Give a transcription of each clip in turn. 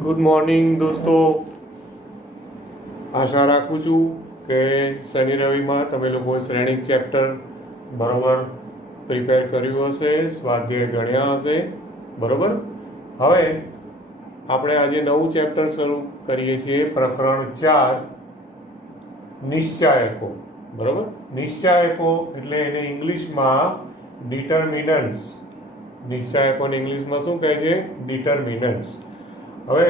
Good morning દોસ્તો. આશા રાખું છું કે શનિ રવિમાં તમે લોકોએ શ્રેણિક ચેપ્ટર બરોબર પ્રિપેર કર્યું હશે, સ્વાધ્યાય ગણ્યા હશે. બરોબર. હવે આપણે આજે નવું ચેપ્ટર શરૂ કરીએ છીએ, પ્રકરણ 4, નિશ્ચાયકો. બરોબર. નિશ્ચાયકો એટલે એને ઇંગ્લિશમાં ડિટર્મિનન્ટ્સ. નિશ્ચાયકોને ઇંગ્લિશમાં શું કહે છે? ડિટર્મિનન્ટ્સ. હવે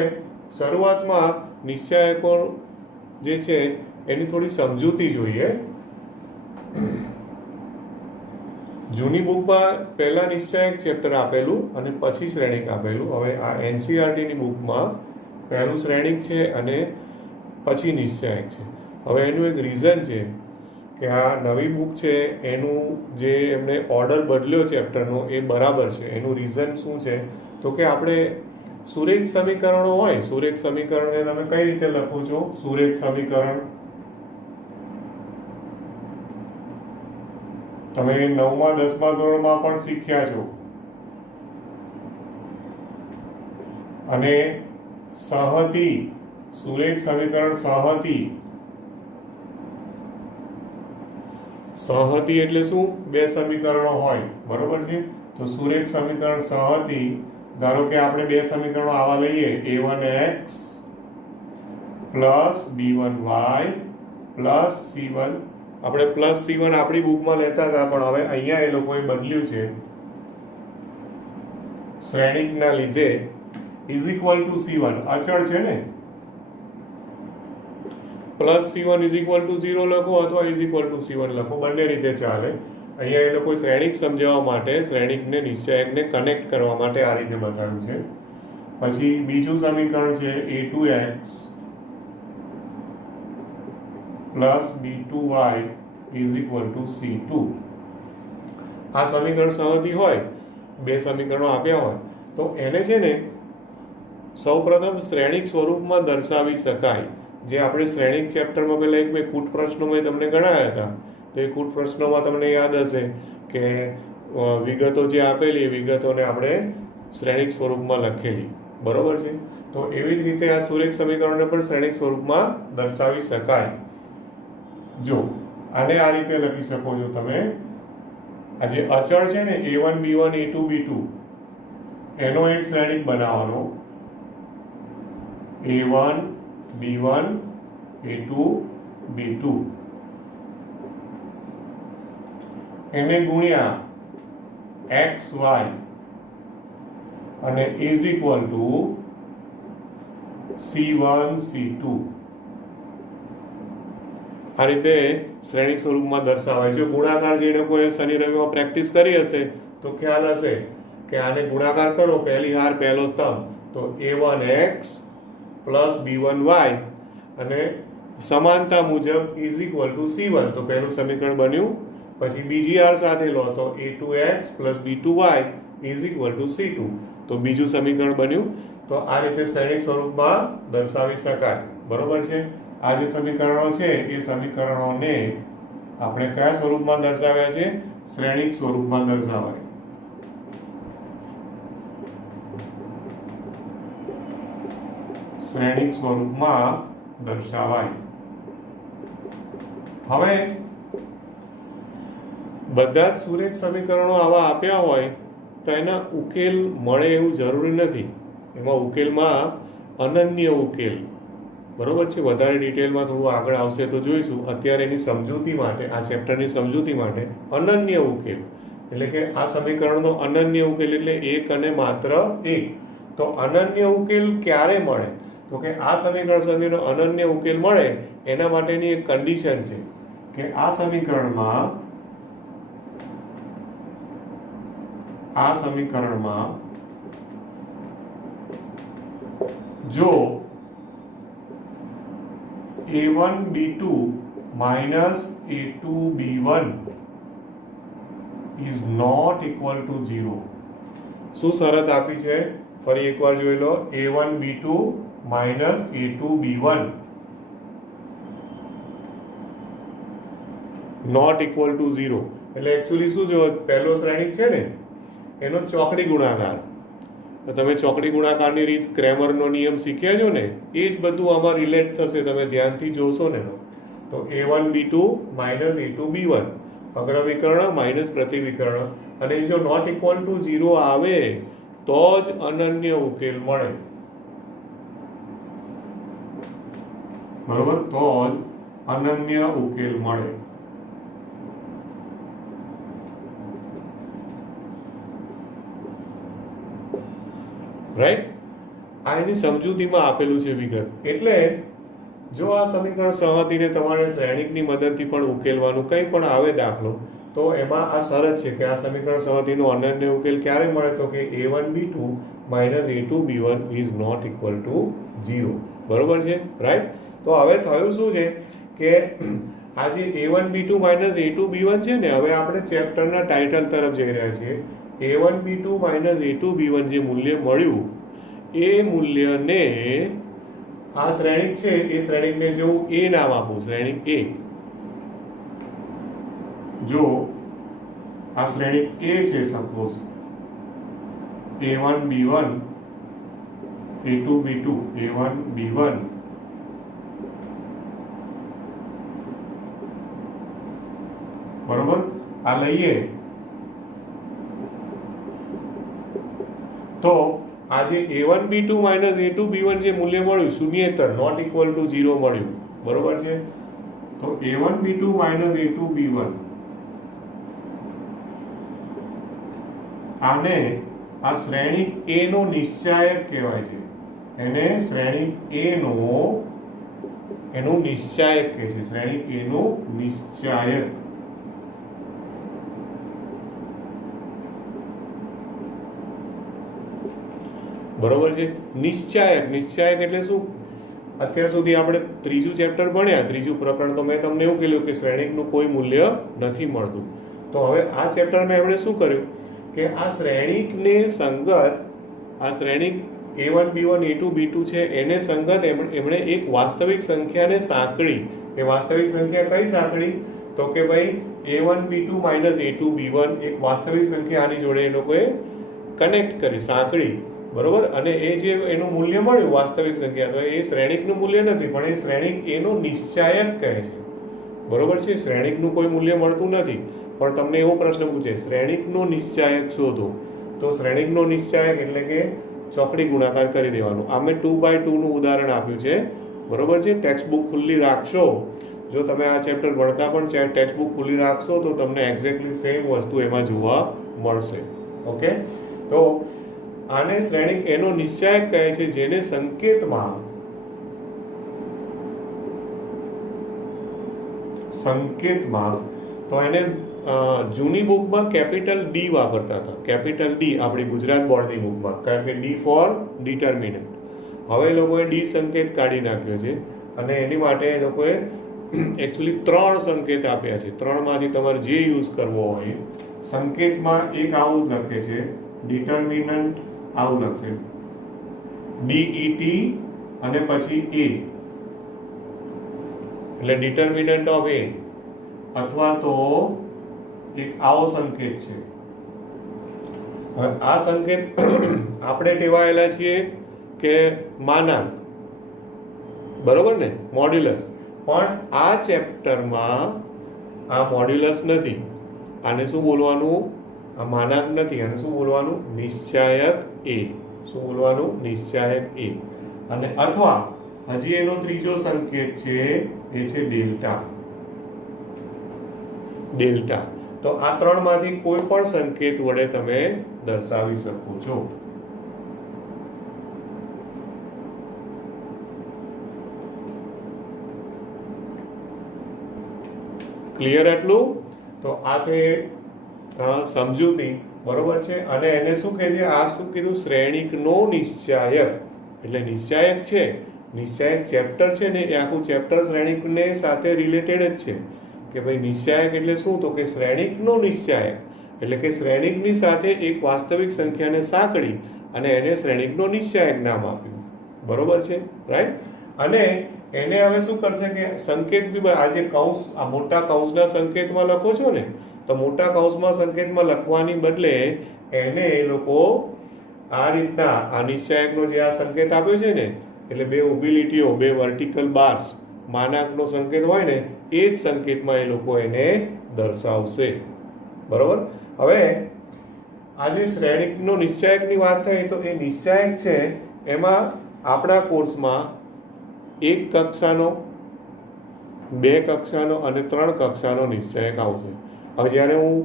શરૂઆતમાં નિશ્ચાયકો જે છે એની થોડી સમજૂતી જોઈએ. જૂની બુકમાં પહેલા નિશ્ચાયક ચેપ્ટર આપેલું અને પછી શ્રેણિક આપેલું. હવે આ એનસીઆરટીની બુકમાં પહેલું શ્રેણિક છે અને પછી નિશ્ચાયક છે. હવે એનું એક રીઝન છે કે આ નવી બુક છે એનું જે એમને ઓર્ડર બદલ્યો ચેપ્ટરનો એ બરાબર છે. એનું રીઝન શું છે તો કે આપણે સુરેખ સમીકરણો હોય, સુરેખ સમીકરણને તમે કઈ રીતે લખો છો? સુરેખ સમીકરણ તમે 9મા 10મા ધોરણમાં પણ શીખ્યા છો. અને સંહતિ, સુરેખ સમીકરણ સંહતિ એટલે શું? બે સમીકરણો હોય, બરોબર છે. તો સુરેખ સમીકરણ સંહતિ, ધારો કે આપણે બે સમીકરણો આવા લઈએ, a1x plus b1y plus c1. આપણે પ્લસ c1 આપણી બુકમાં લેતા હતા, પણ હવે અહીંયા એ લોકોએ બદલ્યું છે શ્રેણિકના લીધે. ઇઝ ઇક્વલ ટુ c1 અચળ છે ને, plus c1 is equal to 0 લખો અથવા ઇઝ ઇક્વલ ટુ c1 લખો, બંને રીતે ચાલે. અહીંયા એ લોકો શ્રેણિક સમજાવવા માટે, શ્રેણિકને નિશ્ચાયકને કનેક્ટ કરવા માટે આ રીતે બતાવ્યું છે. પછી બીજું સમીકરણ છે a2x plus b2y is equal to c2. આ સમીકરણ સંહતિ હોય, બે સમીકરણો આપ્યા હોય તો એને છે ને સૌપ્રથમ શ્રેણિક સ્વરૂપમાં દર્શાવી શકાય. જે આપણે શ્રેણિક ચેપ્ટરમાં પહેલા એક બે કૂટ પ્રશ્નો મેં તમને ગણાયા હતા. તો એ કૂટ પ્રશ્નોમાં તમને યાદ હશે કે વિગતો જે આપેલી એ વિગતોને આપણે શ્રેણિક સ્વરૂપમાં લખેલી, બરોબર છે. તો એવી જ રીતે આ સુરેખ સમીકરણને પણ શ્રેણિક સ્વરૂપમાં દર્શાવી શકાય. જો આને આ રીતે લખી શકો છો તમે. આ જે અચળ છે ને a1 b1 a2 b2, એનો એક શ્રેણિક બનાવવાનો, a1 b1 a2 b2, એને ગુણ્યા xy અને is equal to c1 c2. આ રીતે શ્રેણિક સ્વરૂપમાં દર્શાવાય છે. ગુણાકાર જે લોકોએ શનિ રવિમાં પ્રેક્ટિસ કરી હશે તો ખ્યાલ હશે કે આને ગુણાકાર કરો, પહેલી હાર પહેલો સ્તંભ, તો a1x પ્લસ b1y અને સમાનતા મુજબ ઇઝ ઇક્વલ ટુ c1. તો પહેલું સમીકરણ બન્યું. પછી બીજી હાર સાથે લો તો a2x plus b2y is equal to c2. તો બીજું સમીકરણ બન્યું. તો આ રીતે શ્રેણિક સ્વરૂપમાં દર્શાવી શકાય, બરોબર છે. આ જે સમીકરણો છે એ સમીકરણોને આપણે કયા સ્વરૂપમાં દર્શાવ્યા છે? શ્રેણિક સ્વરૂપમાં દર્શાવાય. શ્રેણિક સ્વરૂપમાં દર્શાવાય. હવે બધા જ સુરેખ સમીકરણો આવા આપ્યા હોય તો એના ઉકેલ મળે એવું જરૂરી નથી. એમાં ઉકેલમાં અનન્ય ઉકેલ, બરોબર છે. વધારે ડિટેલમાં થોડું આગળ આવશે તો જોઈશું. અત્યારે એની સમજૂતી માટે, આ ચેપ્ટરની સમજૂતી માટે અનન્ય ઉકેલ એટલે કે આ સમીકરણનો અનન્ય ઉકેલ એટલે એક અને માત્ર એક. તો અનન્ય ઉકેલ ક્યારે મળે? તો કે આ સમીકરણનો અનન્ય ઉકેલ મળે એના માટેની એક કન્ડિશન છે કે આ સમીકરણમાં જો a1 b2 minus a2 b1 is not equal to 0. શું શરત આપી છે? ફરી એકવાર જોઈ લો. a1 b2 minus a2 b1 not equal to 0. એટલે એકચ્યુઅલી શું જો પહેલો શ્રેણિક છે ને એનો ચોકડી ગુણાકાર, તમે ચોકડી ગુણાકારની રીત, ક્રેમરનો નિયમ શીખ્યા છો ને, એ જ બધું આમાં રિલેટ થશે. તમે ધ્યાનથી જોશો ને તો A1B2 માઇનસ A2B1 અગ્રવિકર્ણ માઇનસ પ્રતિવિકર્ણ, અને જો નોટ ઇક્વલ ટુ 0 આવે તો જ અનન્ય ઉકેલ મળે. બરોબર, તો જ અનન્ય ઉકેલ મળે. રાઈટ, આ એની સમજૂતીમાં આપેલું છે વિગત. એટલે જો આ સમીકરણ સહમતીને તમારે શ્રેણિકની મદદથી પણ ઉકેલવાનું કંઈ પણ આવે દાખલો, તો એમાં આ શરત છે કે આ સમીકરણ સહમતીનો અનન્ય ઉકેલ ક્યારે મળે, તો કે A1B2 minus A2B1 is not equal to 0. બરોબર છે, રાઈટ. તો હવે થયું શું છે કે આ જે A1B2 માઇનસ A2B1 છે ને, હવે આપણે ચેપ્ટરના ટાઇટલ તરફ જઈ રહ્યા છીએ. A1B2 માઇનસ A2B1 જે મૂલ્ય મળ્યું, એ મૂલ્યને આ શ્રેણિક છે, એ શ્રેણિકને જો હું A નામ આપું, શ્રેણિક A, જો આ શ્રેણિક A છે, સપોઝ A1B1 A2B2 A1B1 બરોબર, આ લઈએ તો આ જે A1B2 માઇનસ A2B1 જે મૂલ્ય મળ્યું, શૂન્યેતર, નોટ ઇક્વલ ટુ 0 મળ્યું. બરોબર છે, તો A1B2 માઇનસ A2B1 આને આ શ્રેણિક A નો નિશ્ચાયક કહેવાય છે. એને શ્રેણિક A નો એનું નિશ્ચાયક કહે છે. શ્રેણિક A નું નિશ્ચાયક. બરોબર છે, નિશ્ચાયક. નિશ્ચાયક એટલે શું? અત્યાર સુધી આપણે ત્રીજું ચેપ્ટર ભણ્યા, ત્રીજું પ્રકરણ, તો મેં તમને એવું કહેલું કે શ્રેણિકનું કોઈ મૂલ્ય નથી મળતું. તો હવે આ ચેપ્ટરમાં એમણે શું કર્યું કે આ શ્રેણિકને સંગત, આ શ્રેણિક A1B1 A2B2 છે એને સંગત એમણે એક વાસ્તવિક સંખ્યાને સાંકળી. એ વાસ્તવિક સંખ્યા કઈ સાંકળી? તો કે ભાઈ A1B2 માઇનસ A2B1 એક વાસ્તવિક સંખ્યા આની જોડે એ લોકોએ કનેક્ટ કરી, સાંકળી. બરોબર, અને એ જે એનું મૂલ્ય મળ્યું વાસ્તવિક સંખ્યા, તો એ શ્રેણિકનું મૂલ્ય નથી, પણ એ શ્રેણિક એનો નિશ્ચાયક કહે છે. બરોબર છે, શ્રેણિકનું કોઈ મૂલ્ય મળતું નથી. પણ તમને એવો પ્રશ્ન પૂછે, શ્રેણિકનો નિશ્ચાયક શોધો, તો શ્રેણિકનો નિશ્ચાયક એટલે કે ચોકડી ગુણાકાર કરી દેવાનું. આ મેં 2/2 નું ઉદાહરણ આપ્યું છે. બરોબર છે, ટેક્સ્ટ બુક ખુલ્લી રાખશો, જો તમે આ ચેપ્ટર ભણતા પણ ટેક્સ્ટ બુક ખુલ્લી રાખશો તો તમને એક્ઝેક્ટલી સેમ વસ્તુ એમાં જોવા મળશે. ઓકે, તો આને શ્રેણિક એનો નિશ્ચાયક કહે છે, જેને સંકેતમાં તો એને જૂની બુકમાં કેપિટલ ડી વાપરતા હતા. કેપિટલ ડી આપણી ગુજરાત બોર્ડની બુકમાં, કારણ કે ડી ફોર ડિટર્મિનન્ટ. હવે એ લોકોએ ડી સંકેત કાઢી નાખ્યો છે, અને એની માટે એ લોકોએ એકચ્યુઅલી 3 સંકેત આપ્યા છે. 3 માંથી તમારે જે યુઝ કરવો હોય. સંકેતમાં એક આવું લખે છે, ડિટર્મિનન્ટ આવું લખશે, DET અને પછી A, એટલે ડિટર્મિનન્ટ ઓફ A. અથવા તો એક આવો સંકેત છે. હવે આ સંકેત આપણે ટેવાયેલા છીએ કે માનાંક, બરોબર ને, મોડ્યુલસ. પણ આ ચેપ્ટરમાં આ મોડ્યુલસ નથી. આને શું બોલવાનું? આ માનાંક નથી. આને શું બોલવાનું? નિશ્ચાયક A. શું બોલવાનું? નિશ્ચાયક A. અને અથવા હજી એનો ત્રીજો સંકેત છે, એ છે ડેલ્ટા. ડેલ્ટા. તો આ 3 માંથી કોઈ પણ સંકેત વડે તમે દર્શાવી શકો છો. ક્લિયર એટલું? તો આ તે સમજૂતી. બરોબર છે, અને એને શું કહે છે? આ શું કીધું? શ્રેણિકનો નિશ્ચાયક. એટલે નિશ્ચાયક છે, નિશ્ચાયક ચેપ્ટર છે ને, એ આખું ચેપ્ટર શ્રેણિકને સાથે રિલેટેડ જ છે. કે ભાઈ નિશ્ચાયક એટલે શું? તો કે શ્રેણિકનો નિશ્ચાયક એટલે કે શ્રેણિકની સાથે એક વાસ્તવિક સંખ્યાને સાંકળી અને એને શ્રેણિકનો નિશ્ચાયક નામ આપ્યું. બરોબર છે, રાઈટ? અને એને હવે શું કરશે કે સંકેત બી આ જે કૌંસ, આ મોટા કૌંસના સંકેતમાં લખો છો ને, તો મોટા કૌંસમાં સંકેતમાં લખવાની બદલે એને એ લોકો આ રીતના આ નિશ્ચાયકનો જે આ સંકેત આપ્યો છે ને, એટલે બે ઊભી લીટીઓ, બે વર્ટિકલ બાર્સ, માનાંકનો સંકેત હોય ને એ જ સંકેતમાં એ લોકો એને દર્શાવશે. બરોબર. હવે આ જે શ્રેણિકનો નિશ્ચાયકની વાત થઈ તો એ નિશ્ચાયક છે એમાં આપણા કોર્સમાં 1 કક્ષાનો, 2 કક્ષાનો અને 3 કક્ષાનો નિશ્ચાયક આવશે. હવે જ્યારે હું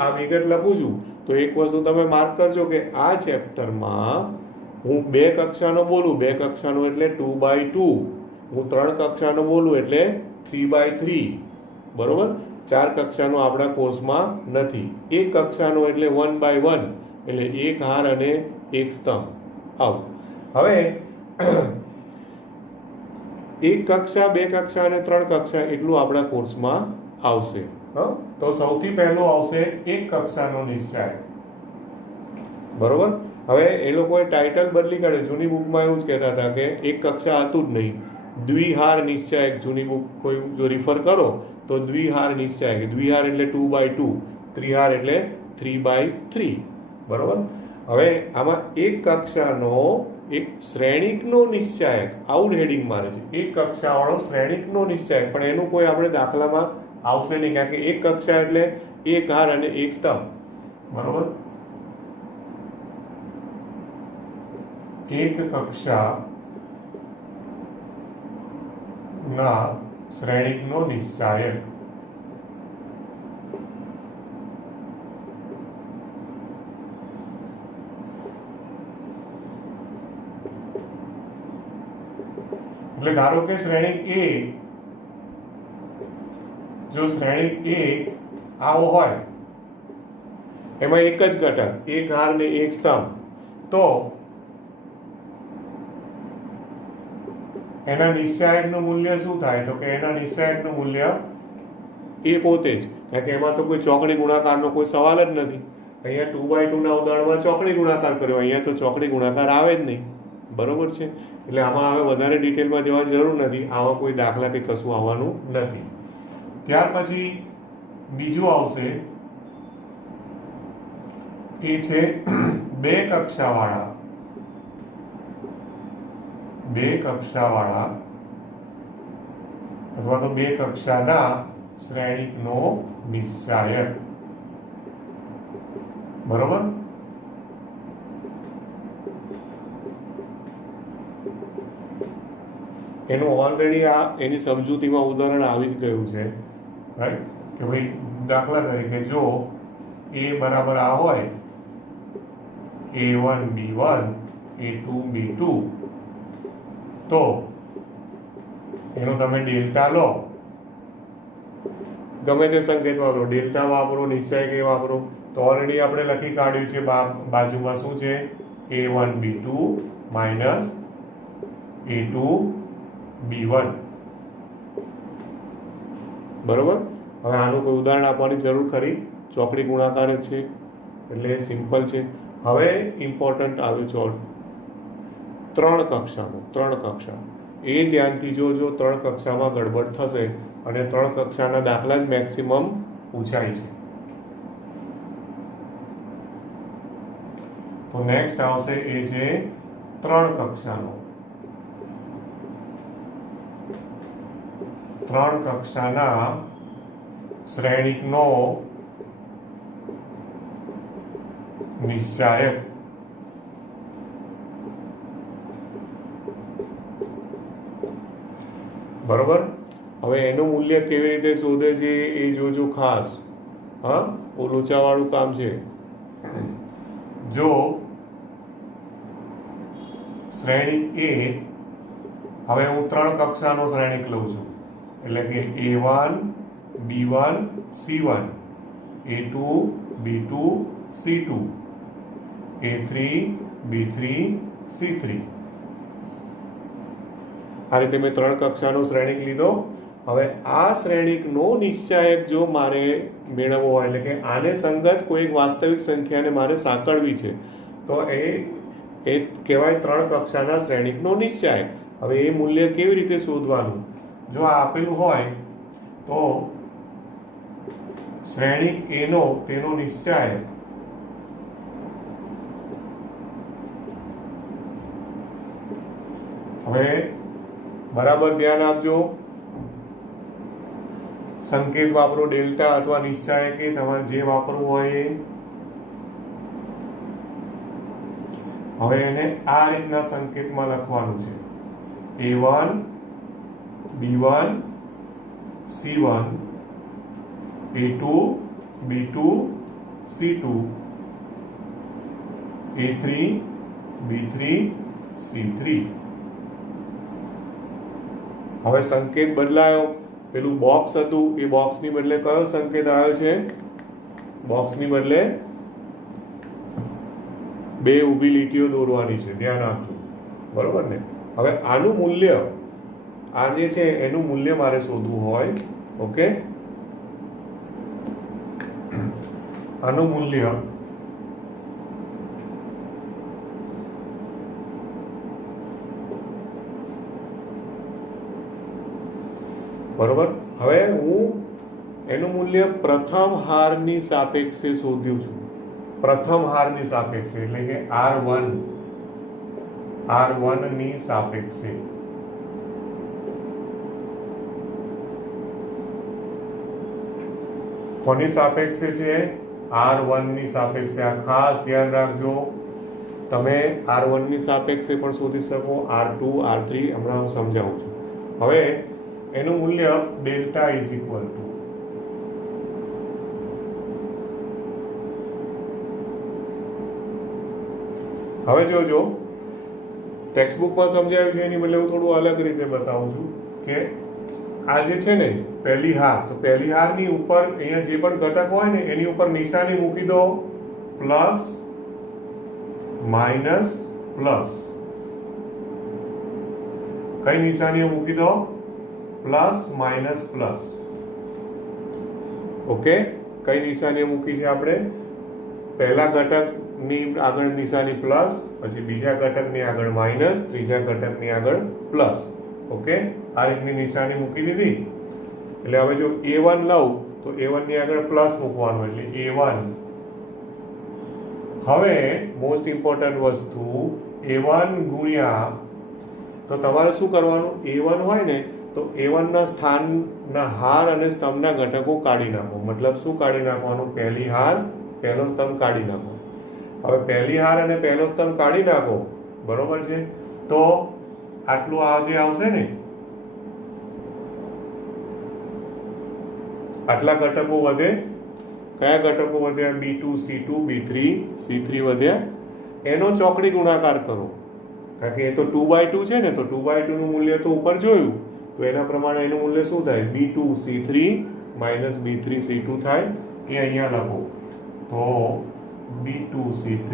આ વિગત લખું છું તો એક વસ્તુ તમે માર્ક કરજો કે આ ચેપ્ટરમાં હું 2 કક્ષાનો બોલું, 2 કક્ષાનો એટલે 2/2, હું 3 કક્ષાનો બોલું એટલે 3/3. બરોબર. 4 કક્ષાનો આપણા કોર્સમાં નથી. 1 કક્ષાનો એટલે 1/1 એટલે 1 હાર અને 1 સ્તંભ. આવું. હવે 1 કક્ષા, 2 કક્ષા અને 3 કક્ષા એટલું આપણા કોર્સમાં આવશે. તો સૌથી પહેલો આવશે 1 કક્ષાનો નિશ્ચાયક. બરોબર. હવે એ લોકોએ ટાઇટલ બદલી કાઢ્યું. જૂની બુકમાં એવું જ કહેતા હતા કે 1 કક્ષા હતું જ નહીં, દ્વિહાર નિશ્ચાયક. જૂની બુક કોઈ જો રિફર કરો તો દ્વિહાર નિશ્ચાયક. દ્વિહાર એટલે 2/2, ત્રિહાર એટલે 3/3. બરોબર. હવે આમાં 1 કક્ષાનો એક શ્રેણિકનો નિશ્ચાયક આવું હેડિંગ મારે છે, 1 કક્ષાવાળો શ્રેણિકનો નિશ્ચાયક. પણ એનું કોઈ આપણે દાખલામાં આવશે નહીં, કારણ કે 1 કક્ષા એટલે 1 હાર અને 1 સ્તંભ. બરોબર. 1 કક્ષા ના શ્રેણિકનો નિશ્ચાયક. એટલે ધારો કે શ્રેણિક A, જો શ્રેણિક A આવો હોય, એમાં એક જ ઘટક, 1 હાર ને 1 સ્તંભ, તો એના નિશ્ચાયકનું મૂલ્ય શું થાય? તો કે એના નિશ્ચાયકનું મૂલ્ય એ પોતે જ, કારણ કે એમાં તો કોઈ ચોકડી ગુણાકારનો કોઈ સવાલ જ નથી. અહીંયા 2/2 ના ઉદાહરણમાં ચોકડી ગુણાકાર કર્યો, અહીંયા તો ચોકડી ગુણાકાર આવે જ નહીં. બરોબર છે. એટલે આમાં હવે વધારે ડિટેલમાં જવાની જરૂર નથી, આવા કોઈ દાખલા કે કશું આવવાનું નથી. ત્યાર પછી બીજું આવશે, એ છે 2 કક્ષાવાળા, 2 કક્ષાવાળા અથવા તો 2 કક્ષાના શ્રેણિકનો નિશ્ચાયક. બરોબર. એનું ઓલરેડી એની સમજૂતીમાં ઉદાહરણ આવી જ ગયું છે, રાઈટ? કે ભાઈ દાખલા તરીકે જો A બરાબર આ હોય, A1 B1 A2 B2, તો એનો તમે ડેલ્ટા લો, ગમે તે સંકેત વાપરો, ડેલ્ટા વાપરો, નિશ્ચાયક એ વાપરો. તો ઓલરેડી આપણે લખી કાઢ્યું છે બાજુમાં શું છે? A1 B2 minus A2 B1. બરોબર. હવે આનું કોઈ ઉદાહરણ આપવાની જરૂર ખરી? ચોકડી ગુણાકાર જ છે એટલે સિમ્પલ છે. હવે ઇમ્પોર્ટન્ટ આવ્યું છે 3 કક્ષાનો. 3 કક્ષા એ ધ્યાનથી જોજો, 3 કક્ષામાં ગડબડ થશે અને 3 કક્ષાના દાખલા જ મેક્સિમમ પૂછાય છે. તો નેક્સ્ટ આવશે એ છે 3 કક્ષાનો. 3 કક્ષાના શ્રેણિકનો નિશ્ચાયક. બરોબર. હવે એનું મૂલ્ય કેવી રીતે શોધે છે એ જોજો ખાસ. હા, લોચાવાળું કામ છે. જો શ્રેણિક A, હવે હું 3 કક્ષાનો શ્રેણિક લઉં છું, એટલે કે A1 B1 C1, A2 B2 C2, A3 B3 C3. આ રીતે મેં 3 કક્ષાનો શ્રેણિક લીધો. હવે આ શ્રેણિકનો નિશ્ચાયક જો મારે મેળવવો હોય, એટલે કે આને સંગત કોઈ એક વાસ્તવિક સંખ્યાને મારે સાંકળવી છે, તો એ કહેવાય 3 કક્ષાના શ્રેણિકનો નિશ્ચાયક. હવે એ મૂલ્ય કેવી રીતે શોધવાનું? જો આ આપેલું હોય તો શ્રેણિક A નો તેનો નિશ્ચાયક હવે બરાબર ધ્યાન આપજો, સંકેત વાપરો, ડેલ્ટા અથવા નિશ્ચાયક કે તમારે જે વાપરવું હોય એ. હવે એને આ રીતના સંકેતમાં લખવાનું છે, A1 B1 C1 A2 B2 C2 A3 B3 C3. હવે સંકેત બદલાયો, પેલું બોક્સ હતું એ બોક્સની બદલે કયો સંકેત આવ્યો છે? બોક્સની બદલે બે ઊભી લીટીઓ દોરવાની છે, ધ્યાન આપજો, બરોબર ને? હવે આનું મૂલ્ય, આ જે છે એનું મૂલ્ય મારે શોધવું હોય, ઓકે, આનું મૂલ્ય બરોબર. હવે હું એનું મૂલ્ય પ્રથમ હારની સાપેક્ષે શોધ્યું છું, પ્રથમ હારની સાપેક્ષે એટલે કે R1 ની સાપેક્ષે. કોની સાપેક્ષે છે? R1 ની સાપેક્ષે. આ ખાસ ધ્યાન રાખજો, તમે R1 ની સાપેક્ષે પણ શોધી શકો, R2 R3 હમણાં હું સમજાવું છું. હવે એનું મૂલ્ય ડેલ્ટા ઇઝ ઇક્વલ ટુ, હવે જોજો ટેક્સ્ટબુકમાં સમજાવ્યું છે એની બદલે હું થોડું અલગ રીતે બતાવું છું કે આ જે છે ને પહેલી હાર, તો પહેલી હારની ઉપર અહીંયા જે પણ ઘટક હોય ને એની ઉપર નિશાની મૂકી દો, પ્લસ માઇનસ પ્લસ. કઈ નિશાનીઓ મૂકી દો? Plus minus plus. ઓકે, કઈ નિશાનીઓ મૂકી છે આપણે? પહેલા ઘટકની આગળ નિશાની પ્લસ, પછી બીજા ઘટકની આગળ માઇનસ, ત્રીજા ઘટકની આગળ પ્લસ. ઓકે, આ રીતની નિશાની મૂકી દીધી. એટલે હવે જો A1 લઉં તો A1 ની આગળ પ્લસ મૂકવાનું, એટલે A1. હવે મોસ્ટ ઇમ્પોર્ટન્ટ વસ્તુ, A1 ગુણ્યા, તો તમારે શું કરવાનું? A1 હોય ને તો A1 ના સ્થાનના હાર અને સ્તંભના ઘટકો કાઢી નાખો. મતલબ શું કાઢી નાખવાનું? પહેલી હાર, પહેલો સ્તંભ કાઢી નાખો. હવે પહેલી હાર અને પહેલો સ્તંભ કાઢી નાખો, બરોબર છે? તો આટલું આ જે આવશે ને, આટલા ઘટકો વધે. કયા ઘટકો વધ્યા? B2 C2 B3 C3 વધ્યા. એનો ચોકડી ગુણાકાર કરો, કારણ કે એ તો 2/2 છે ને, તો 2/2 નું મૂલ્ય તો ઉપર જોયું, તો એના પ્રમાણે એનું મૂલ્ય શું થાય? B2 C3 minus B3 C2 થાય. એ અહીંયા લખો, તો B2 C3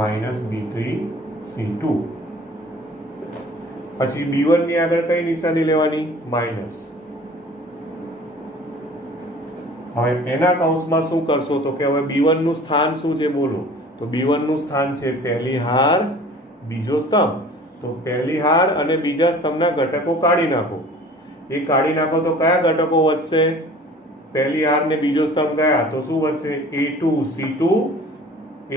minus B3 C2. પછી B1 ની આગળ કઈ નિશાની લેવાની? માઇનસ. હવે એના કૌંસમાં શું કરશો? તો કે હવે B1 નું સ્થાન શું છે બોલો? તો B1 નું સ્થાન છે પહેલી હાર, બીજો સ્તંભ. તો પહેલી હાર અને બીજા સ્તંભના ઘટકો કાઢી નાખો. એ કાઢી નાખો તો કયા ઘટકો વધશે? પહેલી હાર ને બીજો સ્તંભ ગયા તો શું વધશે? A2 C2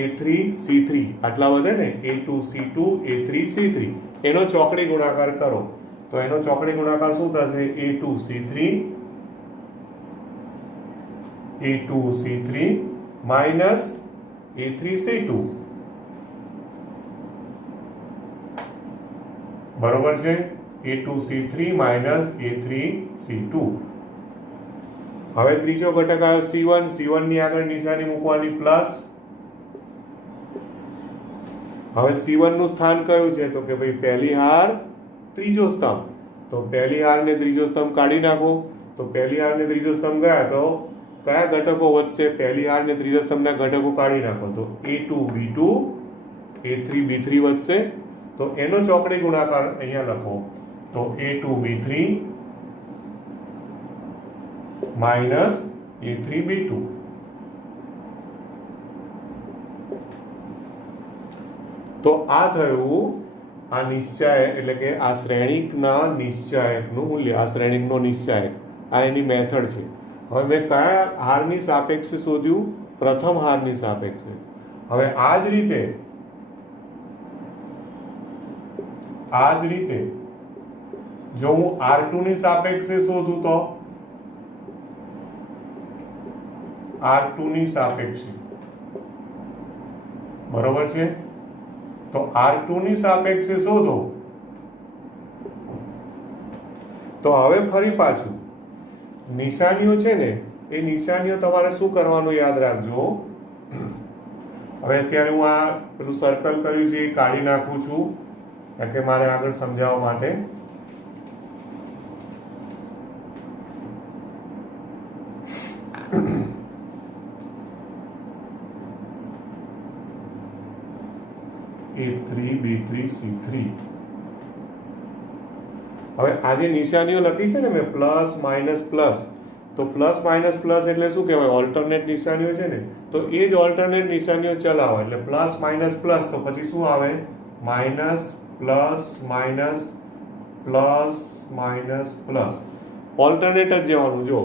A3 C3. આટલા વધે ને, A2 C2 A3 C3. એનો ચોકડી ગુણાકાર કરો, તો એનો ચોકડી ગુણાકાર શું થશે? A2 C3 A2 C3 minus A3 C2. બરોબર છે? A2 C3 minus A3 C2. હવે ત્રીજો ઘટક આવ્યો C1. C1 ની આગળ નિશાની મૂકવાની પ્લસ. હવે C1 નું સ્થાન કયું છે? તો કે ભાઈ પહેલી હાર, ત્રીજો સ્તંભ. તો પહેલી હાર ને ત્રીજો સ્તંભ કાઢી નાખો. તો પહેલી હાર ને ત્રીજો સ્તંભ ગયા તો કયા ઘટકો વધશે? પહેલી હાર ને ત્રીજા સ્તંભના ઘટકો કાઢી નાખો, તો A2 B2 A3 B3 વધશે. તો એનો ચોકડી ગુણાકાર અહીંયા લખો, તો A2 B3 minus A3 B2. તો આ થયું આ નિશ્ચાયક, એટલે કે આ શ્રેણિકના નિશ્ચાયકનું મૂલ્ય, આ શ્રેણિકનો નિશ્ચાયક. આ એની મેથડ છે. હવે મેં કયા હારની સાપેક્ષે શોધ્યું? પ્રથમ હારની સાપેક્ષે. હવે આ જ રીતે આ જ રીતે જો હું R2 ની સાપેક્ષે શોધું તો R2 ની સાપેક્ષે, બરોબર છે, તો R2 ની સાપેક્ષે શોધો. તો હવે ફરી પાછું નિશાનીઓ છે ને, એ નિશાનીઓ તમારે શું કરવાનું યાદ રાખજો. હવે અત્યારે હું આ પેલું સર્કલ કર્યું છે એ કાઢી નાખું છું, કારણ કે મારે આગળ સમજાવવા માટે. A3 B3 C3. હવે આ જે નિશાનીઓ લખી છે ને મેં, પ્લસ માઇનસ પ્લસ, તો પ્લસ માઇનસ પ્લસ એટલે શું કહેવાય? ઓલ્ટરનેટ નિશાનીઓ છે ને, તો એ જ ઓલ્ટરનેટ નિશાનીઓ ચલાવો. એટલે પ્લસ માઇનસ પ્લસ, તો પછી શું આવે? Minus plus minus plus minus plus. Alternate જ જવાનું. જો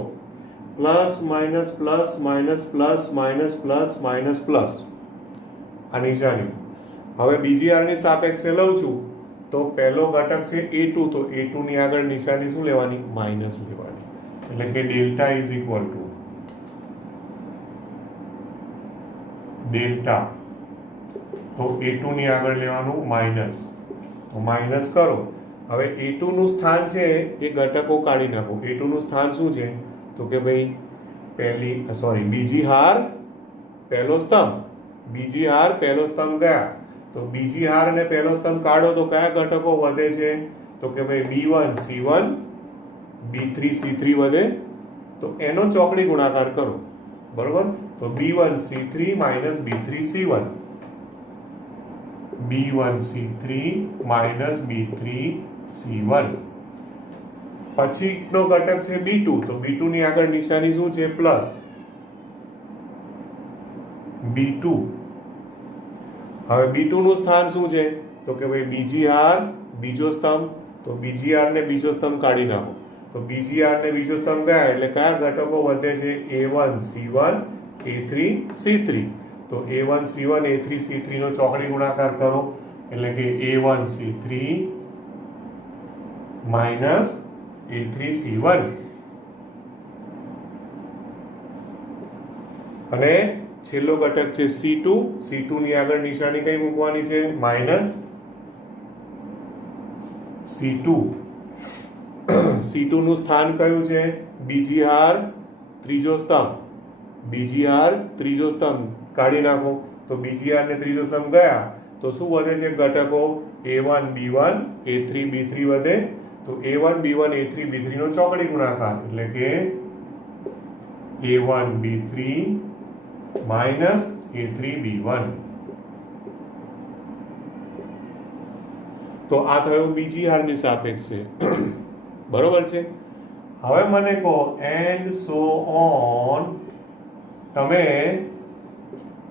plus minus plus minus plus minus plus minus plus, આ નિશાની. હવે બીજી આરની સાપેક્ષે લઉં છું તો પહેલો ઘટક છે A2, તો A2 ની આગળ નિશાની શું લેવાની? માઇનસ લેવાની. એટલે કે delta is equal to delta, તો A2 ની આગળ લેવાનું માઇનસ, તો માઇનસ કરો. હવે A2 નું સ્થાન છે એ ઘટકો કાઢી નાખો. A2 નું સ્થાન શું છે? તો કે ભાઈ બીજી હાર પહેલો સ્તંભ, બીજી હાર પહેલો સ્તંભ ગયા, તો બીજી હાર અને પહેલો સ્તંભ કાઢો તો કયા ઘટકો વધે છે? તો કે ભાઈ B1 C1 B3 C3 વધે, તો એનો ચોકડી ગુણાકાર કરો, બરોબર? તો B1 C3 minus B3 C1, B1 C3 minus B3 C1. પછીનો ઘટક છે B2, તો B2 ની આગળ નિશાની શું છે? Plus B2. હવે B2 નું સ્થાન શું છે? તો કે ભાઈ બીજી હાર બીજો સ્તંભ, તો બીજી હાર ને બીજો સ્તંભ કાઢી નાખો, તો બીજી હાર ને બીજો સ્તંભ ગયા એટલે કયા ઘટકો વધે છે? A1 C1 A3 C3, તો A1 C1 A3 C3 નો ચોકડી ગુણાકાર કરો, એટલે કે A1 C3 minus A3 C1. અને છેલ્લો ઘટક છે C2, C2 ની આગળ નિશાની કઈ મૂકવાની છે? Minus C2. C2 નું સ્થાન કયું છે? બીજી હાર ત્રીજો સ્તંભ, બીજી હાર ત્રીજો સ્તંભ કાઢી નાખો, તો બીજી હાર ને ત્રીજો સ્તંભ ગયા તો શું વધે છે ઘટકો? A1 B1 A3 B3 વધે, તો A1 B1 A3 B3 નો ચોકડી ગુણાકાર, એટલે કે A1 B3 minus A3 B1. તો આ થયું બીજી હારની સાપેક્ષે, બરોબર છે. હવે મને કહો એન્ડ સો ઓન, તમે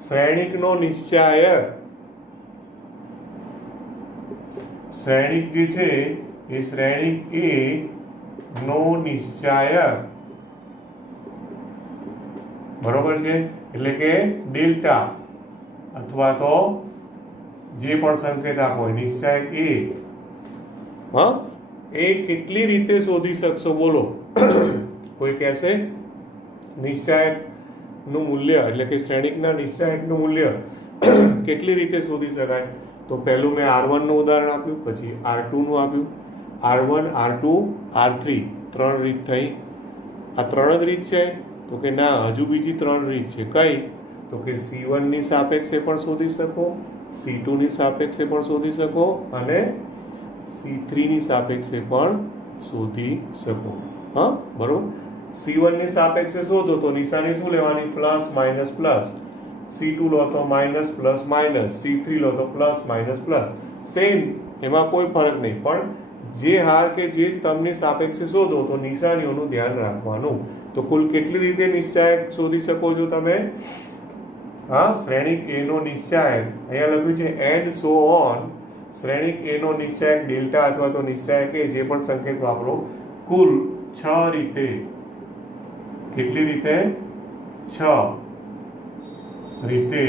શ્રેણિકનો નિશ્ચાયક, શ્રેણિક જે છે એ શ્રેણિક A નો નિશ્ચાયક, બરોબર છે, એટલે કે ડેલ્ટા અથવા તો જે પણ સંકેત આપો નિશ્ચાયક A, એ કેટલી રીતે શોધી શકશો? બોલો. કોઈ કહેશે નિશ્ચાયક નું મૂલ્ય એટલે કે શ્રેણિકના નિશ્ચાયક નું મૂલ્ય કેટલી રીતે શોધી શકાય? તો પહેલું મેં R1 નું ઉદાહરણ આપ્યું, પછી R2 નું આપ્યું, R1 R2 R3 ત્રણ રીત થઈ. આ ત્રણ જ રીત છે? તો કે ના, હજુ બીજી ત્રણ રીત છે. કઈ? તો કે C1 ની સાપેક્ષે પણ શોધી શકો, C2 ની સાપેક્ષે પણ શોધી શકો અને C3 ની સાપેક્ષે પણ શોધી શકો. હા, બરોબર. C1 ની સાપેક્ષે શોધો તો નિશાની શું લેવાની? Plus minus plus. C2 લો તો માઇનસ પ્લસ માઇનસ, C3 લો તો પ્લસ માઇનસ પ્લસ. સેમ, એમાં કોઈ ફરક નહીં. પણ જે હાર કે જે સ્તંભની સાપેક્ષે શોધો તો નિશાનીઓનું ધ્યાન રાખવાનું. તો કુલ કેટલી રીતે નિશ્ચાયક શોધી શકો છો તમે? હા, શ્રેણિક A નો નિશ્ચાયક અહીંયા લખ્યું છે એન્ડ સો ઓન. શ્રેણિક A નો નિશ્ચાયક ડેલ્ટા અથવા તો નિશ્ચાયક A, જે પણ સંકેત વાપરો, કુલ 6 રીતે. કેટલી રીતે? 6 રીતે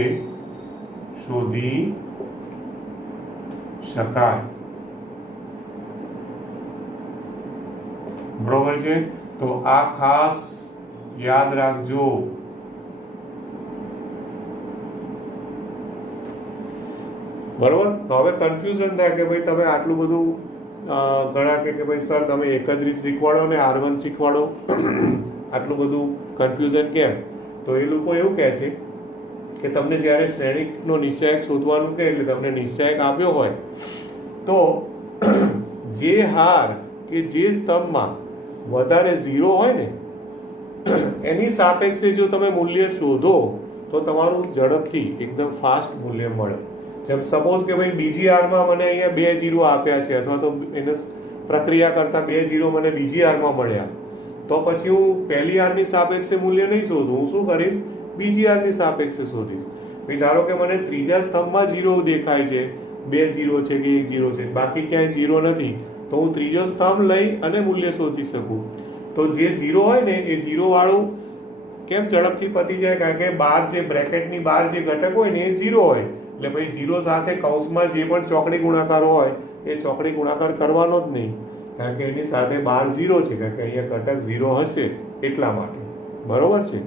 શોધી શકાય. બરોબર છે? તો આ ખાસ યાદ રાખજો. બરોબર. તો હવે કન્ફ્યુઝન થાય કે ભાઈ તમે આટલું બધું ઘણા કે ભાઈ સર તમે એક જ રીત શીખવાડો ને R1 શીખવાડો, આટલું બધું કન્ફ્યુઝન કેમ? તો એ લોકો એવું કહે છે કે તમને જ્યારે શ્રેણિકનો નિશ્ચાયક શોધવાનું કહે એટલે તમને નિશ્ચાયક આપ્યો હોય તો જે હાર કે જે સ્તંભમાં વધારે 0 હોય ને એની સાપેક્ષે જો તમે મૂલ્ય શોધો તો તમારું ઝડપથી એકદમ ફાસ્ટ મૂલ્ય મળે. જેમ સપોઝ કે ભાઈ બીજી હારમાં મને અહીંયા 2 0 આપ્યા છે અથવા તો એને પ્રક્રિયા કરતા 2 0 મને બીજી હારમાં મળ્યા, તો પછી હું પહેલી હારની સાપેક્ષે મૂલ્ય નહીં શોધું, હું શું કરીશ? બીજી હારની સાપેક્ષે શોધીશ. ભાઈ ધારો કે મને ત્રીજા સ્તંભમાં 0 દેખાય છે, 2 0 છે કે 1 0 છે, બાકી ક્યાંય 0 નથી, તો હું ત્રીજો સ્તંભ લઈ અને મૂલ્ય શોધી શકું. તો જે 0 હોય ને એ 0 વાળું કેમ ઝડપથી પતી જાય? કારણ કે બહાર જે બ્રેકેટની બહાર જે ઘટક હોય ને એ 0 હોય, એટલે ભાઈ 0 સાથે કૌંસમાં જે પણ ચોકડી ગુણાકાર હોય એ ચોકડી ગુણાકાર કરવાનો જ નહીં, કારણ કે એની સાથે બહાર 0 છે, કારણ કે અહીંયા ઘટક 0 હશે એટલા માટે. બરોબર છે?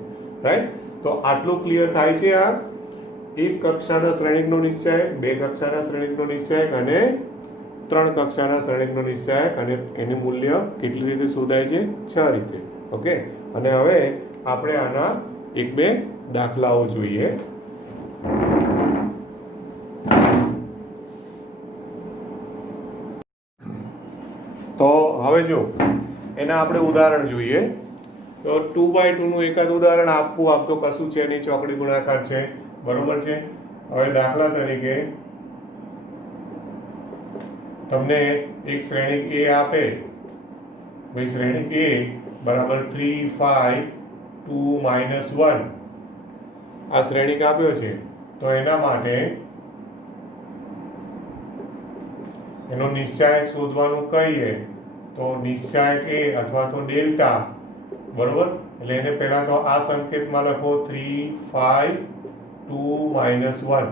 રાઈટ? તો આટલું ક્લિયર થાય છે. આ એક કક્ષાના શ્રેણિકનો નિશ્ચાયક, બે કક્ષાના શ્રેણિકનો નિશ્ચાયક અને 3 કક્ષાના શ્રેણિકનો નિશ્ચાયક, અને એનું મૂલ્ય કેટલી રીતે શોધાય છે? 6 રીતે. ઓકે. અને હવે આપણે આના 1-2 દાખલાઓ જોઈએ. તો હવે જો એના આપણે ઉદાહરણ જોઈએ. તો 2/2 નું એકાદ ઉદાહરણ આપવું, આપ તો કશું છે નહીં, ચોકડી ગુણાકાર છે. બરોબર છે? હવે દાખલા તરીકે તમને એક શ્રેણિક A આપે, ભાઈ શ્રેણિક A બરાબર 3 5 2 -1 આ શ્રેણિક આપ્યો છે. તો એના માટે એનો નિશ્ચાયક શોધવાનું કહીએ તો નિશ્ચાયક A અથવા તો ડેલ્ટા. બરોબર? એટલે એને પહેલા તો આ સંકેતમાં લખો 3 5 2 -1.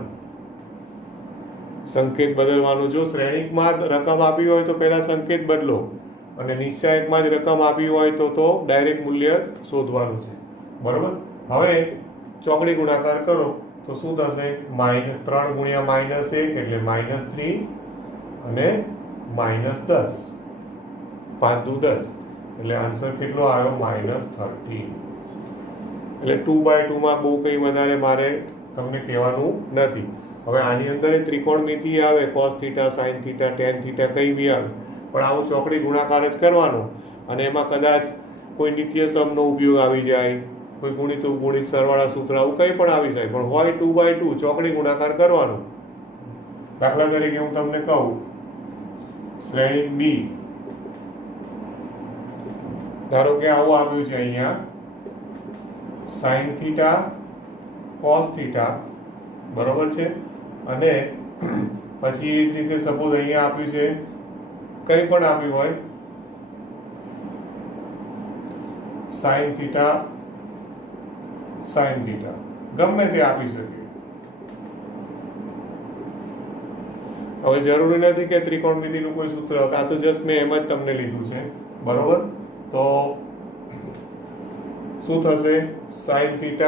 સંકેત બદલવાનો. જો શ્રેણિકમાં રકમ આપી હોય તો પહેલા સંકેત બદલો, અને નિશ્ચાયકમાં જ રકમ આપી હોય તો ડાયરેક્ટ મૂલ્ય શોધવાનું છે. બરોબર? હવે ચોકડી ગુણાકાર કરો તો શું થશે? -3 ગુણ્યા -1 એટલે -3 અને -10, 5 દુ 10, એટલે આન્સર કેટલો આવ્યો? -30. એટલે 2/2 માં બહુ કંઈ વધારે મારે તમને કહેવાનું નથી. હવે આની અંદર ત્રિકોણમિતિ આવે, cos θ, sin θ, tan θ કંઈ બી આવે, પણ આવું ચોકડી ગુણાકાર જ કરવાનો. અને એમાં કદાચ કોઈ નિત્ય સમનો ઉપયોગ આવી જાય, કોઈ ગુણિત ઉપગુણિત સરવાળા સૂત્ર આવું કંઈ પણ આવી જાય, પણ હોય 2/2 ચોકડી ગુણાકાર કરવાનો. દાખલા તરીકે હું તમને કહું, શ્રેણિક B ધારો કે આવું આપ્યું છે અહીંયા sin θ cos θ. બરોબર છે? અને પછી એ જ રીતે સપોઝ અહીંયા આપ્યું છે, કંઈ પણ આપ્યું હોય, sin θ sin θ ગમે તે આપી શકે. હવે જરૂરી નથી કે ત્રિકોણમિતિનું કોઈ સૂત્ર, આ તો જસ્ટ મેં એમ જ તમને લીધું છે. બરોબર? તો શું થશે? sin θ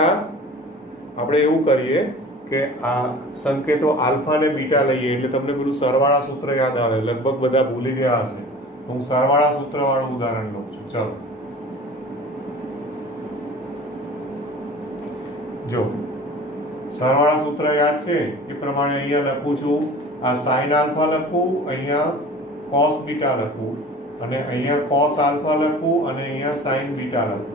આપણે એવું કરીએ કે આ સંકેતો આલ્ફા ને બીટા લઈએ એટલે તમને પેલું સરવાળા સૂત્ર યાદ આવે. લગભગ બધા ભૂલી ગયા હશે. હું સરવાળા સૂત્ર વાળું ઉદાહરણ લઉં છું. ચાલો જો સરવાળા સૂત્ર યાદ છે એ પ્રમાણે અહીંયા લખું છું. આ sin આલ્ફા લખું, અહીંયા cos બીટા લખું, અને અહીંયા cos આલ્ફા લખું, અને અહીંયા sin બીટા લખું.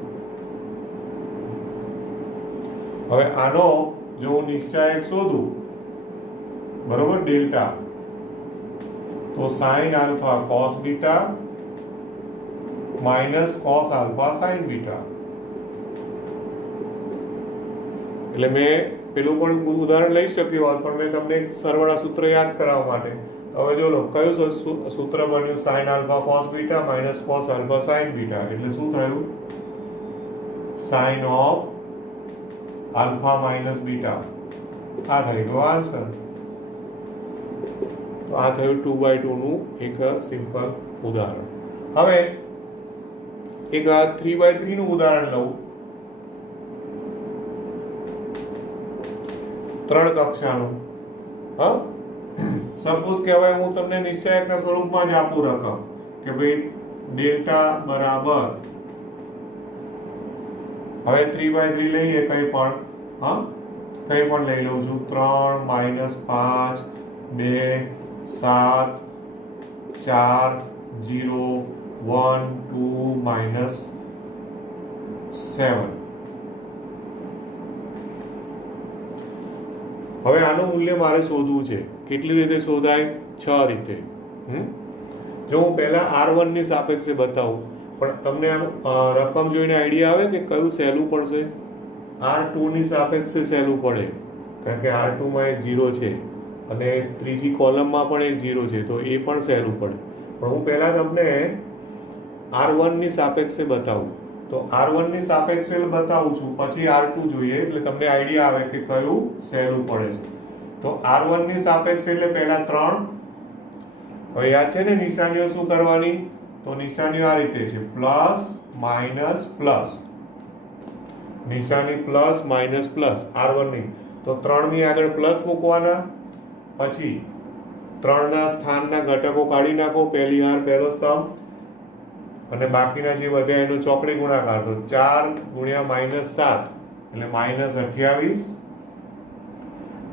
હવે આનો જો હું નિશ્ચાયક શોધું, બરોબર, ડેલ્ટા, તો sin alpha cos beta minus cos alpha sin beta. એટલે મેં પેલું પણ ઉદાહરણ લઈ શક્યું હોત, પણ મેં તમને સરવાળા સૂત્ર યાદ કરાવવા માટે. હવે જો લો, કયું સૂત્ર બન્યું? sin alpha cos beta minus cos alpha sin beta. એટલે શું થયું? sin of alpha minus beta. આ થઈ ગયો આન્સર. તો આ થયું 2/2 નું એક સિમ્પલ ઉદાહરણ. હવે એક આ 3/3 નું ઉદાહરણ લઉં. 3 કક્ષાનું. હા, સપોઝ કે હવે હું તમને નિશ્ચયકના સ્વરૂપમાં જ આપું રકમ કે ભાઈ ડેલ્ટા બરાબર, હવે 3/3 લઈએ કંઈ પણ, હા કંઈ પણ લઈ લઉં છું. 3 - 5 2 7 4 0 1 2 -7. હવે આનું મૂલ્ય મારે શોધવું છે. કેટલી રીતે શોધાય? 6 રીતે. જો હું પહેલા R1 ની સાપેક્ષે બતાવું, પણ તમને આમ રકમ જોઈને આઈડિયા આવે કે કયું સહેલું પડશે? R2 ની સાપેક્ષે સહેલું પડે, કારણ કે R2 માં એક 0 છે અને ત્રીજી કોલમમાં પણ એક 0 છે, તો એ પણ સહેલું પડે. પણ હું પહેલા તમને R1 ની સાપેક્ષે બતાવું. તો R1 ની સાપેક્ષે બતાવું છું, પછી R2 જોઈએ એટલે તમને આઈડિયા આવે કે કયું સહેલું પડે છે. તો R1 ની સાપેક્ષે એટલે પહેલા 3. હવે યાદ છે ને નિશાનીઓ શું કરવાની? તો નિશાનીઓ આ રીતે છે, પ્લસ માઇનસ પ્લસ. નિશાની પ્લસ માઇનસ પ્લસ R1 ની. તો 3 ની આગળ પ્લસ મૂકવાના, પછી 3 ના સ્થાનના ઘટકો કાઢી નાખો, પહેલી હાર પહેલો સ્તંભ, અને બાકીના જે વધ્યા એનો ચોકડી ગુણાકાર. તો 4 × -7 એટલે -28,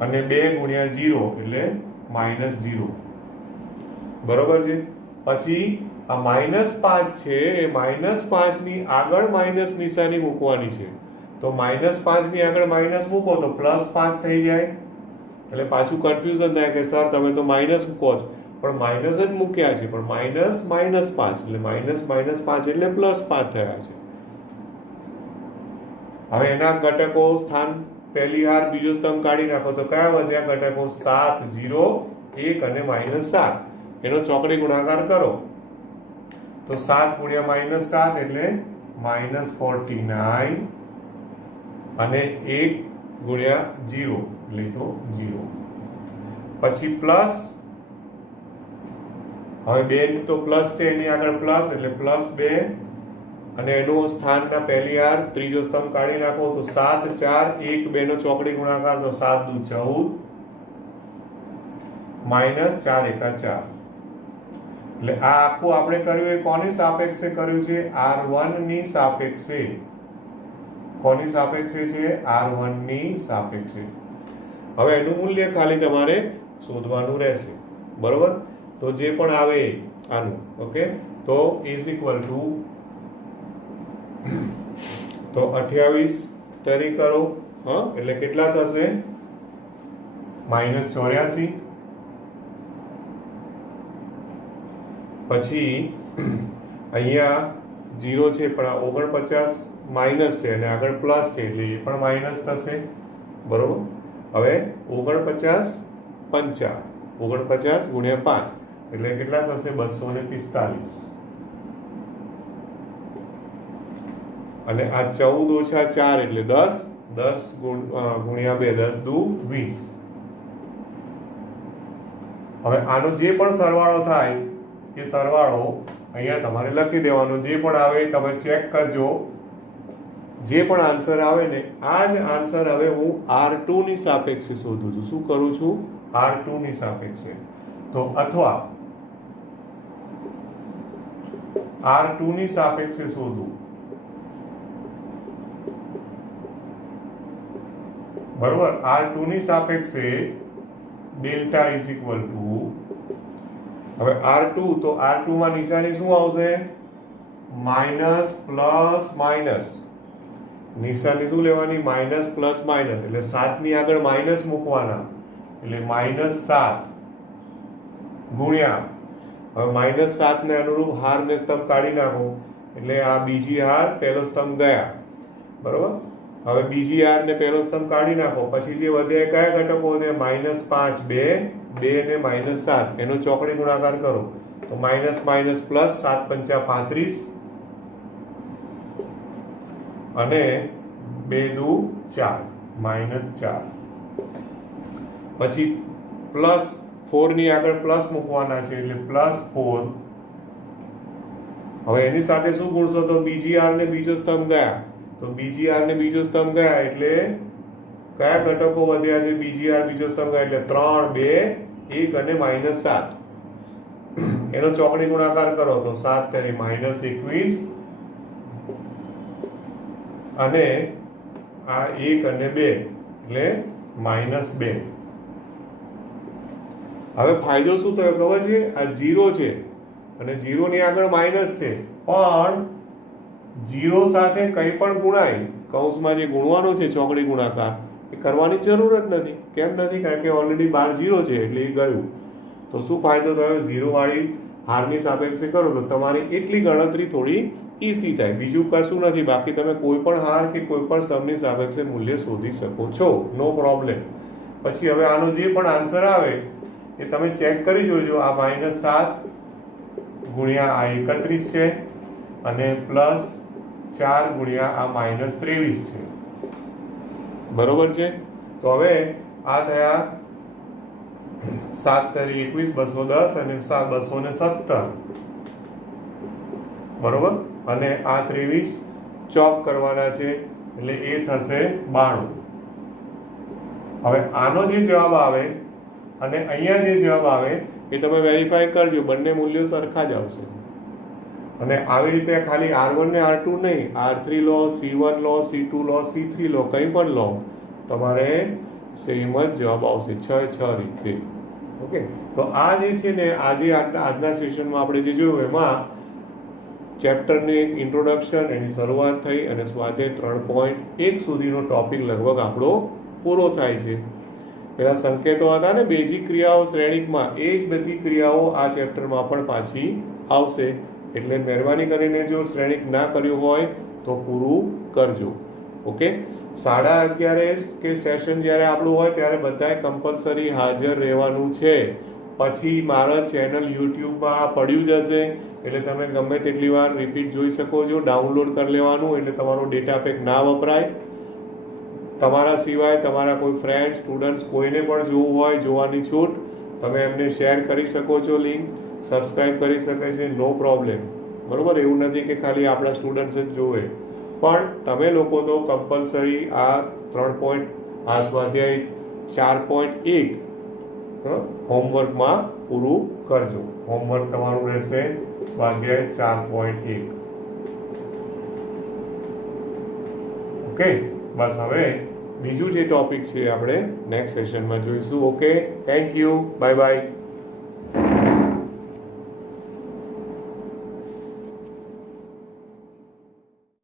અને 2 × 0 એટલે -0. બરોબર છે. પછી આ -5 છે, એ -5 ની આગળ માઇનસ નિશાની મૂકવાની છે. તો -5 ની આગળ માઇનસ મૂકો તો +5 થઈ જાય. એટલે પાછું કન્ફ્યુઝન થાય કે સર તમે તો માઇનસ મૂકો છો, પણ માઇનસ જ મૂક્યા છે, પણ -5 એટલે -5 એટલે +5 થયા છે. હવે એના ઘટકો સ્થાન પહેલી હાર બીજો સ્તંભ કાઢી નાખો તો કયા વધ્યા ઘટકો? 7 0 1 અને -7. એનો ચોકડી ગુણાકાર કરો તો 7 × -7 એટલે -49, અને 1 × 0 એટલે તો 0. પછી પ્લસ, હવે 2 તો પ્લસ છે, એની આગળ પ્લસ એટલે +2, અને એનું સ્થાનના પહેલી હાર ત્રીજો સ્તંભ કાઢી નાખો તો 7 4 1 2 નો ચોકડી ગુણાકાર તો 7 × 2 14 -4 × 4. એટલે આ આખું આપણે કર્યું એ કોની સાપેક્ષે કર્યું છે? R1 ની સાપેક્ષે. કોની સાપેક્ષે છે? R1 ની સાપેક્ષે. હવે એનું મૂલ્ય ખાલી તમારે શોધવાનું રહેશે. બરોબર? તો જે પણ આવે આનું, ઓકે, તો ઇઝ ઇક્વલ ટુ, તો 28 તરી કરો, હા, એટલે કેટલા થશે? -84. પછી અહીંયા 0 છે, પણ આ 49 માઇનસ છે અને આગળ પ્લસ છે એટલે એ પણ માઇનસ થશે. બરોબર? હવે 49 50, 49 × 5 એટલે કેટલા થશે? 245. અને આ 14 - 4 એટલે 10, 10 × 2 10 દુ 20. હવે આનો જે પણ સરવાળો થાય એ સરવાળો અહીંયા તમારે લખી દેવાનો. જે પણ આવે તમે ચેક કરજો. જે પણ આન્સર આવે ને, આ જ આન્સર હવે હું R2 ની સાપેક્ષે શોધું છું. શું કરું છું? R2 ની સાપેક્ષે. તો અથવા R2 ની સાપેક્ષે શોધું. બરોબર? R2 ની સાપેક્ષે ડેલ્ટા ઇઝ ઇક્વલ ટુ, હવે R2, તો R2 માં નિશાની શું આવશે? Minus plus minus. નિશાની શું લેવાની? Minus plus minus. એટલે 7 ની આગળ માઇનસ મૂકવાના એટલે -7 ગુણ્યા, હવે -7 ને અનુરૂપ હાર ને સ્તંભ કાઢી નાખો એટલે આ બીજી હાર પહેલો સ્તંભ ગયા. બરોબર? હવે બીજી હાર ને પહેલો સ્તંભ કાઢી નાખો, પછી જે વધે કયા ઘટકો વધે? -5 2 ને -7 એનો ચોકડી ગુણાકાર કરો તો માઇનસ માઇનસ પ્લસ 7 × 5 = 35, અને 2 દુ 4 -4. પછી +4 ની આગળ પ્લસ મૂકવાના છે એટલે +4, હવે એની સાથે શું ગુણશો તો બીજી આર ને બીજો સ્તંભ ગયા, તો બીજી આર ને બીજો સ્તંભ ગયા એટલે કયા ઘટકો વધ્યા છે? બીજી આર બીજો સ્તંભ ગયા એટલે 3, 2, 1 અને -7. એનો ચોકડી ગુણાકાર કરો તો 7 તેરી -21 અને આ 1 અને 2 એટલે -2. હવે ફાયદો શું થયો ખબર છે? આ 0 છે અને 0 ની આગળ માઇનસ છે, પણ 0 સાથે કંઈ પણ ગુણાય, કૌંસમાં જે ગુણવાનું છે ચોકડી ગુણાકાર, એ કરવાની જરૂર જ નથી. કેમ નથી? કારણ કે ઓલરેડી બાર 0 છે એટલે એ ગયું. તો શું ફાયદો થયો? 0 વાળી હારની સાપેક્ષે કરો તો તમારી એટલી ગણતરી થોડી ઈઝી થાય. બીજું કશું નથી. બાકી તમે કોઈ પણ હાર કે કોઈ પણ સ્તંભની સાપેક્ષે મૂલ્ય શોધી શકો છો, નો પ્રોબ્લેમ. પછી હવે આનો જે પણ આન્સર આવે એ તમે ચેક કરી જોજો. આ -7 ગુણ્યા આ 31 છે અને +4 ગુણ્યા આ -23 છે. બરોબર છે? તો હવે આ થયા 7 તારી 21, 210 અને 217. બરોબર? અને આ 23 ચોક કરવાના છે એટલે એ થશે 92. હવે આનો જે જવાબ આવે અને અહીંયા જે જવાબ આવે એ તમે વેરીફાઈ કરજો, બંને મૂલ્યો સરખા જ આવશે. અને આવી રીતે ખાલી R1 ને R2 નહીં, R3 લો, C1 લો, C2 લો, C3 લો, કંઈ પણ લો, તમારે સેમ જ જવાબ આવશે 6 રીતે. ઓકે, તો આ જે છે ને આજે આજના સેશનમાં આપણે જે જોયું એમાં ચેપ્ટરની ઇન્ટ્રોડક્શન, એની શરૂઆત થઈ અને સ્વાધ્યાય 3.1 સુધીનો ટોપિક લગભગ આપણો પૂરો થાય છે. પેલા સંકેતો હતા ને બેઝિક ક્રિયાઓ શ્રેણિકમાં, એ જ બધી ક્રિયાઓ આ ચેપ્ટરમાં પણ પાછી આવશે. એટલે મહેરબાની કરીને જો શ્રેણિક ના કર્યું હોય તો પૂરું કરજો. ઓકે, 11:30 કે સેશન જ્યારે આપણું હોય ત્યારે બધાએ કમ્પલસરી હાજર રહેવાનું છે. પછી મારા ચેનલ યુટ્યુબમાં પડ્યું જ હશે એટલે તમે ગમે તેટલી વાર રિપીટ જોઈ શકો છો. ડાઉનલોડ કરી લેવાનું એટલે તમારો ડેટા પેક ના વપરાય. તમારા સિવાય તમારા કોઈ ફ્રેન્ડ, સ્ટુડન્ટ્સ કોઈને પણ જોવું હોય, જોવાની છૂટ, તમે એમને શેર કરી શકો છો. લિંક સબસ્ક્રાઇબ કરી શકે છે, નો પ્રોબ્લેમ. બરોબર? એવું નથી કે ખાલી આપણા સ્ટુડન્ટ્સ જ જોવે, પણ તમે લોકો તો કમ્પલસરી આ 3. આ સ્વાધ્યાય 4.1 હોમવર્કમાં પૂરું કરજો. હોમવર્ક તમારું રહેશે સ્વાધ્યાય 4.1. ઓકે, બસ હવે બીજું જે ટોપિક છે આપણે નેક્સ્ટ સેશનમાં જોઈશું. Okay, thank you, bye bye.